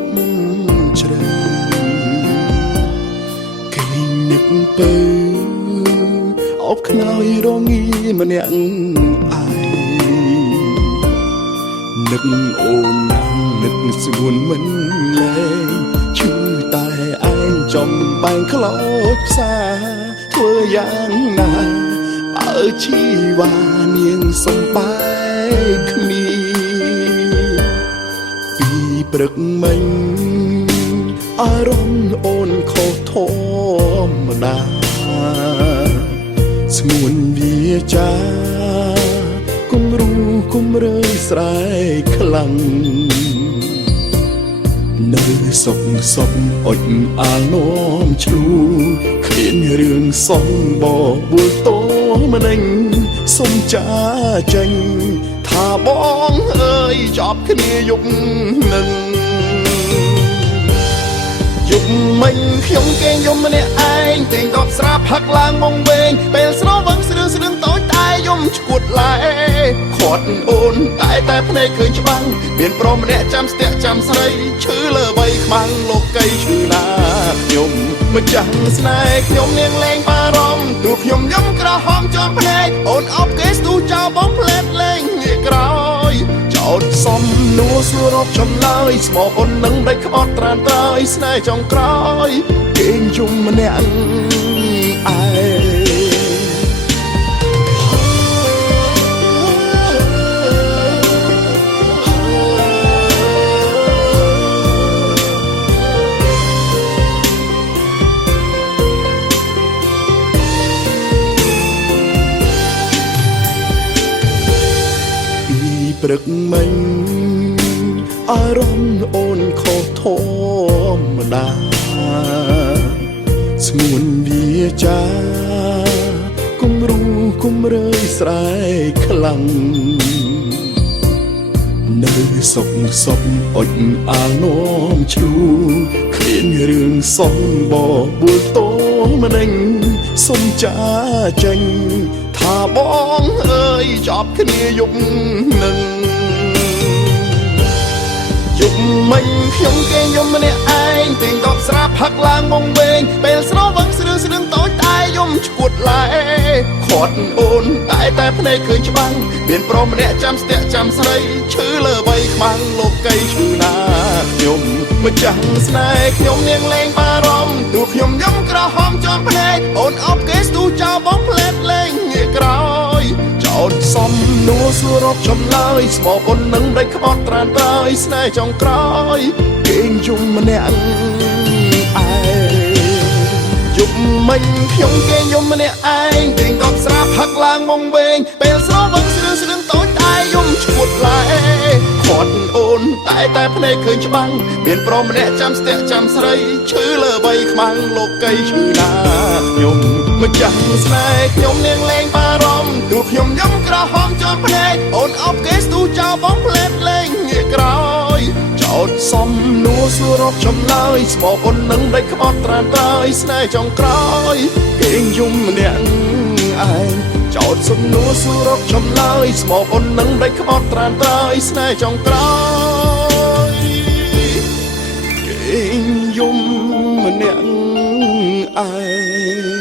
ប់ជ្រៅគេនឹកពើអបខ្នើយរងាម្នាក់ឯងនឹកអូនណាស់នឹកស្ងួនមិនលែងឈឺតែឯងចំបែងខ្លោចផ្សាធ្វើយ៉ាងណាបើជីវ៉ានាងសំបែកគ្នាពីព្រឹកមិញអារម្មណ៍អូនខុសធម្មតាស្ងួនវាចាគំរូគំរើស្រែកខ្លាំងនៅសុកសុកអុចអាលមឈ្លូឃ្លានរឿងសំបបួលតោម្នេញសុំចាចេញថាបងអើយចប់គ្នាយប់នឹងយប់មិញខ្ញុំគេងយំម្នាក់ឯងតែងដបស្រាផឹកឡើងមកវិញពេលស្រវឹងស្រឿងតូចតែយំឈួតឡែខាត់អូនតែភ្នែកឃើញច្បាំងមានប្រុសម្នាក់ចាំស្ទាក់ចាំស្រីឈឺលើបីខ្មាំងលោកីឈឺណាខ្ញុំម្ចាស់ស្នេហ៍ខ្ញុំនាងលែងបារម្ភទោះខ្ញុំយំក្រហមជាប់ភ្នែកអូនអបគេស្ទុះចោលបងផ្លែតលេងងាកក្រោយចោតសំនួរសួររកចម្លើយស្មោអូននឹងដេចក្បត់ត្រានត្រើយស្នេហ៍ចុងក្រោយគេងយំម្នាក់ឯងព្រឹកមិញអារម្មណ៍អូនខុសធម្មតាស្ងួនវាចាគំរូគំរើស្រែកខ្លាំងនៅសុកសុកអុចអាលមឈ្លូឃ្លានរឿងសំបបួលតោម្នេញសុំចាចេញថាបងអើយចប់គ្នាយប់នឹងយប់មិញខ្ញុំគេងយំម្នាក់ឯងតែងដបស្រាផឹកឡើងមកវិញពេលស្រវឹងស្រឿងតូចតែយំឈួតឡែខាត់អូនតែភ្នែកឃើញច្បាំងមានប្រុសម្នាក់ចាំស្ទាក់ចាំស្រីឈឺលើបីខ្មាំងលោកីឈឺណាខ្ញុំម្ចាស់ស្នេហ៍ខ្ញុំនាងលែងបារម្ភទោះខ្ញុំយំក្រហមជាប់ភ្នែកអូនអបគេស្ទុះចោលបងផ្លែតលេងងាកក្រោយចោតសំនួរសួររកចម្លើយស្មោអូននឹងដេចក្បត់ត្រានត្រើយស្នេហ៍ចុងក្រោយគេងយំម្នាក់ឯងយប់មិញខ្ញុំគេងយំម្នាក់ឯងតែងដបស្រាផឹកឡើងមកវិញពេលស្រវឹងស្រឿងតូចតែយំឈួតឡែខាត់អូនតែភ្នែកឃើញច្បាំងមានប្រុសម្នាក់ចាំស្ទាក់ចាំស្រីឈឺលើបីខ្មាំងលោកីឈឺណាខ្ញុំម្ចាស់ស្នេហ៍ខ្ញុំនាងលែងបារម្ភទោះខ្ញុំយំក្រហមជាប់ភ្នែកអូនអបគេស្ទុះចោលបងផ្លែតលេងងាកក្រោយចោតសំនួរសួររកចម្លើយស្មោអូននឹងដេចក្បត់ត្រានត្រើយស្នេហ៍ចុងក្រោយគេងយំម្នាក់ឯងចោតសំនួរសួររកចម្លើយស្មោអូននឹងដេចក្បត់ត្រានត្រើយស្នេហ៍ចុងក្រោយគេងយំម្នាក់ឯង